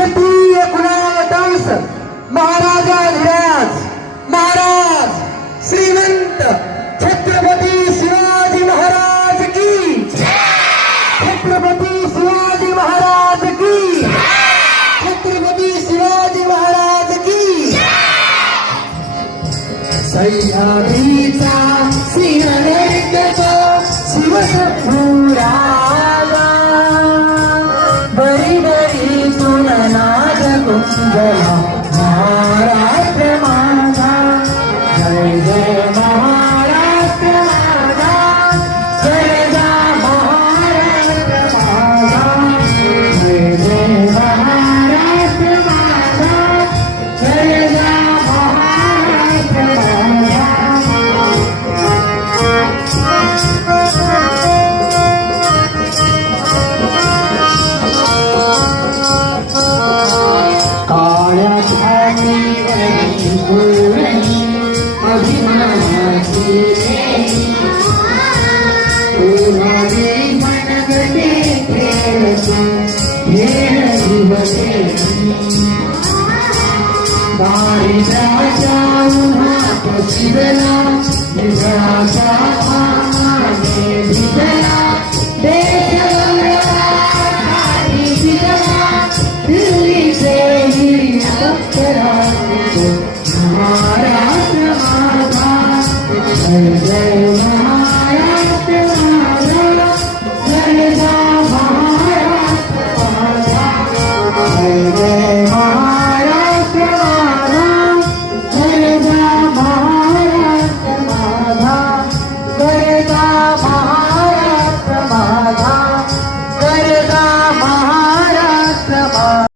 1929 महाराजाधिराज महाराज श्रीमंत छत्रपती शिवाजी महाराज की छत्रपती शिवाजी महाराज की छत्रपती शिवाजी महाराज की सह्याद्रीचा सिंहलेखतो शिवशंभूराजा बरी बरी तुलनाद कुंजला महाराष्ट्र माझा जय जय महाराष्ट्र माझा जय जय महाराष्ट्र माझा जय जय महाराष्ट्र माझा जय जय महाराष्ट्र काळ्या छातीवरची पूर्णी अभिमानाची उन्हाळी मनगटे खेळती खेळ दिवसे दारिद्र्याच्या उन्हात शिरला निघाचा आमाने भिजला देशभरासाठी फिरला दिल्लीचे महाराष्ट्र माझा जय जय महाराष्ट्र माझा जय जय महाराष्ट्र माझा जय जय